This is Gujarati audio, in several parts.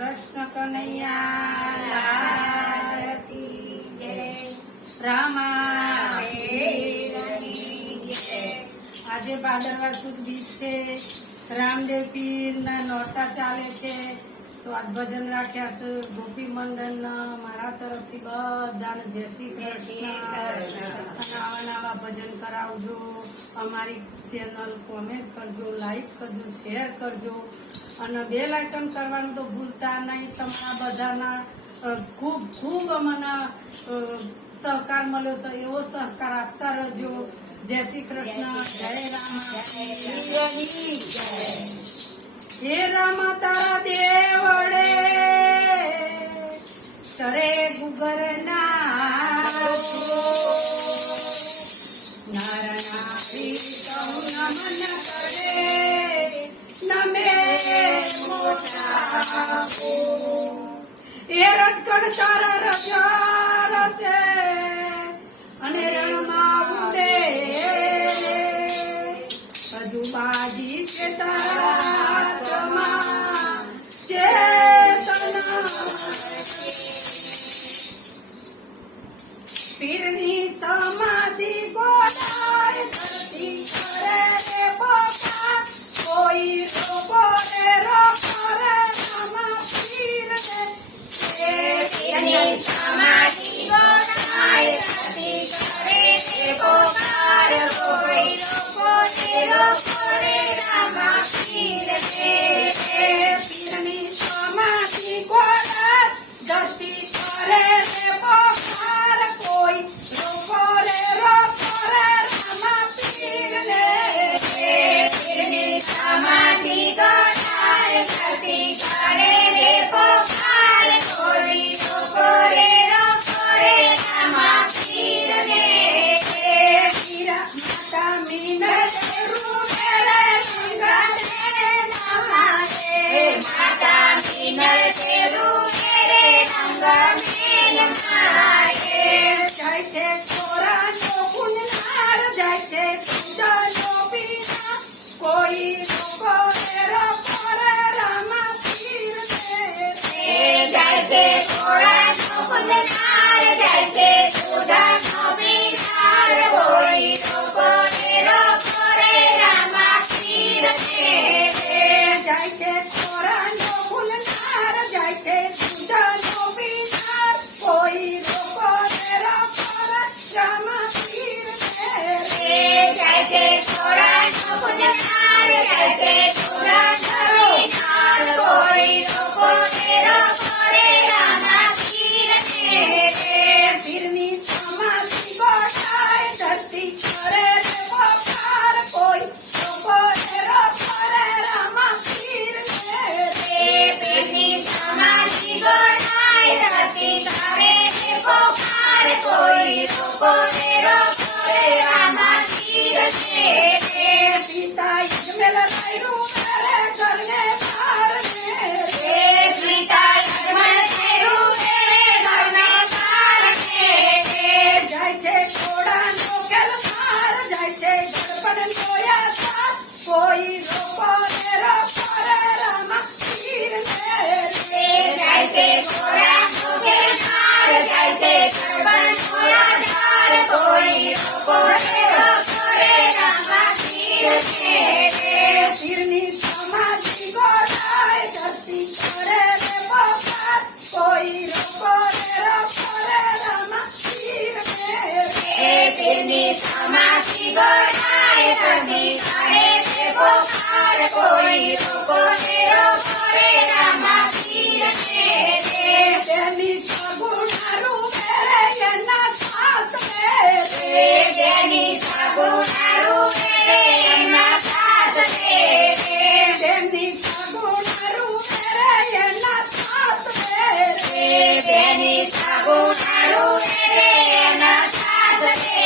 કૃષ્ણ કનૈયા લાલ કી જય. રામા આજે ભાદરવા સુદ બીજ છે. રામદેવ પીરના નોરતા ચાલે છે, તો આજ ભજન રાખ્યા છે. ગોપી મંડળ મારા તરફથી બધાને જય શ્રી કૃષ્ણ. આવા નવા ભજન કરાવજો. અમારી ચેનલ કોમેન્ટ કરજો, લાઈક કરજો, શેર કરજો અને બેલ આઇકન કરવાનું તો ભૂલતા નહીં. તમારા બધાના ખૂબ ખૂબ અમને સહકાર મળ્યો છે, એવો સહકાર આપતા રહેજો. જય શ્રી કૃષ્ણ. જય રામ. હે રામ તારા દેવડે કરે ગુગર ના નર નારી સૌ નમન કરે નમે મોટા એ રજકડ તારા રજા રસે અને રણમાં ઉડે હજુ બાજી કે તારા પીરની સમાધિ ગોડાય ધરતી કરે રે પોતા કોઈ રોકો રે રોકો રે રામા પીર રે. પીરની સમાધિ ગોડાય ધરતી કરે રે પોકાર કોઈ રોકો રે રોકો રે રામા પીર રે. પીરની સમાધિ ગોડાય ધરતી કરે રે પોકાર કોઈ રોકો રે રામા પીર રે. પીરની સમાધિ ગોડાય ધરતી કરે રે પોકાર કોઈ રોકો રે રામા પીર રે. પીરા માતા મીનરે રૂવે રે રંગા રે નમારે માતા મીનર રે રૂવે રે રંગા રે નમારે. જાય છે ચોરાનો પુનનાર જાય છે પૂજાનો પીના કોઈ રોકો રે રામા પીર રે. જાય છે ચોરાનો પુનનાર જાય છે પૂજાનો પીનાર કોઈ રોકો રે રામા પીર રે. જાય છે ચોરાનો પુનનાર જાય છે પૂજાનો પીનાર કોઈ રોકો રે રામા પીર રે. જાય છે ચોરાનો પુનનાર જાય છે પૂજાનો પીનાર કોઈ રોકો રે રામા પીર રે. પીરની સમાધિ ગોડાય ધરતી કરે રે પોકાર કોઈ રોકો રે રામા પીર રે. પીરની સમાધિ ગોડાય ધરતી કરે રે પોકાર કોઈ રોકો રે રામા પીર રે. પિતા યજમેલ રાયરું રે ઘરને બાર રે. પિતા યજમેલ રાયરું રે ઘરને બાર રે. જાય છે ઘોડાનો ગેલમાર જાય છે ગડબડનો યાસાર કોઈ રોકો રે રામા પીર રે. જાય છે ઘોડાનો ગેલમાર જાય છે ગડબડનો યાસાર કોઈ રોકો રે રામા પીર રે. પીરની સમાધિ ગોડાય ધરતી કરે રે પોકાર કોઈ રોકો રે રામા પીર રે. પીરની સમાધિ ગોડાય ધરતી કરે રે પોકાર કોઈ રોકો રે રામા પીર રે. તેની સગુણા રૂવે રે એના સાસ રે. તેની સગુણા રૂવે રે એના સાસ રે. તેની સગુણા રૂવે રે એના સાસ રે. તેની સગુણા રૂવે રે એના સાસ રે.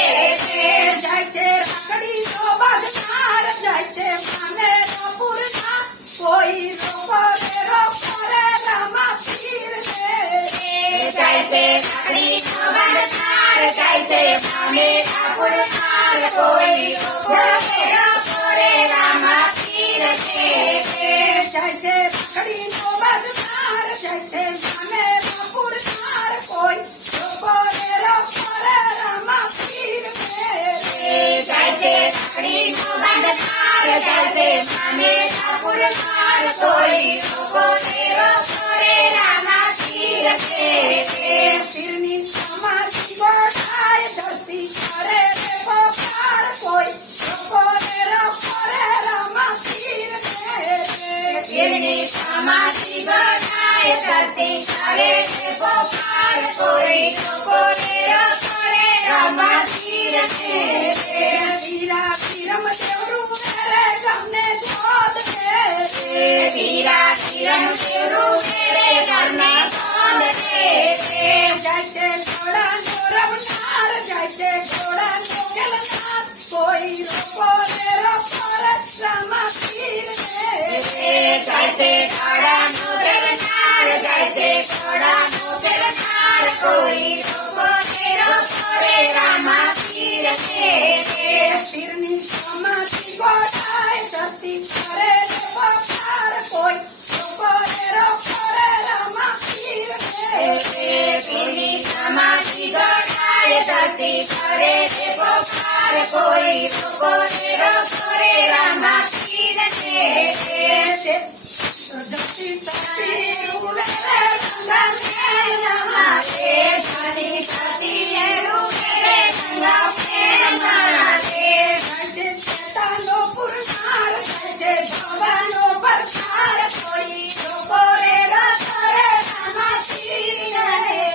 જાય છે રાખડીનો બદનાર જાય છે મામેરો પૂરના કોઈ રોકો રે રામા પીર રે. જાય છે રાખડીનો બદનાર જાય છે મામેરા પૂરનાર કોઈ રોકો રે રામા પીર રે. જાય છે રાખડીનો બદનાર પૂરનાર કોઈ રોકો રે રોકો રે રામા પીર કે પીરની સમાધિ ગોઠાય ધરતી કરે રે પોકાર કોઈ રોકો રે રામા પીર કે પીરની સમાધિ ગણાય ધરતી કરે રે પોકાર કોઈ રોકો રે રામા પીર કે વીરા પીરમ દેવરું રે ગમને જોત રે વીરા પીરનું દેવરું રે ઘરને સોંદ રે જાતે ઘોડા નો રમનાર જાતે ઘોડા નો ખેલનાર કોઈ રોકો રે રામા પીર કે જાતે ઘોડાનો ફેરનાર જાતે ઘોડાનો ફેરનાર કોઈ રોકો રે રામા પીર કે પીરની સમાધિ ગોઠાય ધરતી કરે રે પોકાર કોઈ રોકો રે રામા પીર કે પીરની સમાધિ ગણાય ધરતી કરે રે પોકાર કોઈ રોકો રે રામા પીર કે ધરતી ધરતી ઉડે રે ગંગા રામા કે ધરતી ધરતી રૂપે રે ગંગા પ્રેમમાં કે જાતે ચેતાનો પુરનાર જાતે ભવાનો પરચાર કોઈ રોકો રે રામા પીર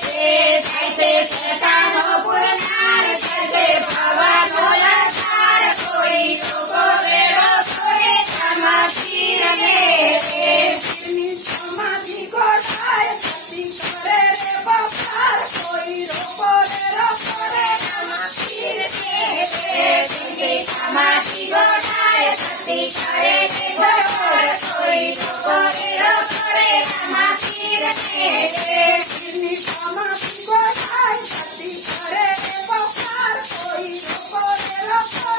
કે જાતે સતાનો પુરનાર સર્વે ભવાનો લસાર કોઈ રોકો રે રામા પીર કે પીરની સમાધિ ગોઠાય ધરતી કરે રે પોકાર કોઈ રોકો રે રામા પીર કે સમાધિ ગોઠાય સતી કરે છે ગોર કોઈ રોકો રે રામા પીર કે પીરની સમાધિ ગોઠાય ધરતી કરે રે પોકાર કોઈ રોકો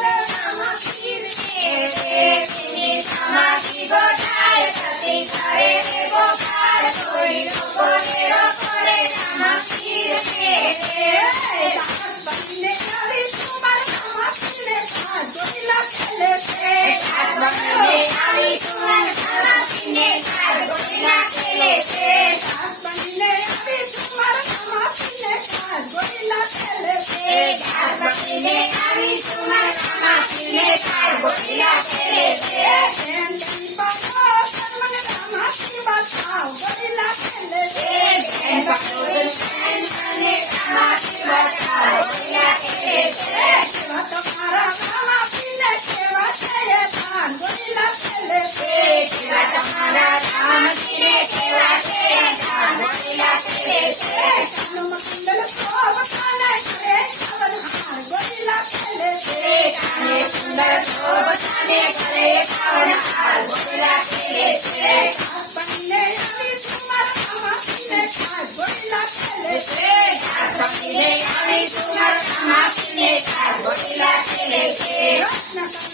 રે રામા પીર પીરની સમાધિ ગોઠાય સતી કરે છે ગોપાળ કોઈ રોકો રે રામા પીર કે દાસ બનીને આવી સુમર રામા પીરને જોઈલા પેલે ખાસ બનીને આવી સુમન રામા પીરને કાર ગોઈલા ખેલે છે દાસ બનીને આવી સુમર રામા પીરને જોઈલા પેલે ખાસ બનીને આવી સુમન રામા પીરને કાર ગોઈલા ખેલે છે બેનની બાપો સર્વન રામા પીર બતાવ જોઈલા પેલે બેન પકડું અને રામા પીર બતાવ ગોઈલા ખેલે છે તમારા રામા પીરને કેવા છે તાન જોઈલા પેલે કેવા તમારા રામા પીરને કેવા છે કાર ગોઈલા ખેલે છે મંડળ શોભતાને કરે કવનહાર જોઈલા પેલે કાને સુંદર શોભતાને કરે કવનહાર ગોઈલા ખેલે છે બનીને આવી સુમર રામા પીરને જોઈલા પેલે ખાસ બનીને આવી સુમન રામા પીરને કાર ગોઈલા ખેલે છે રત્ન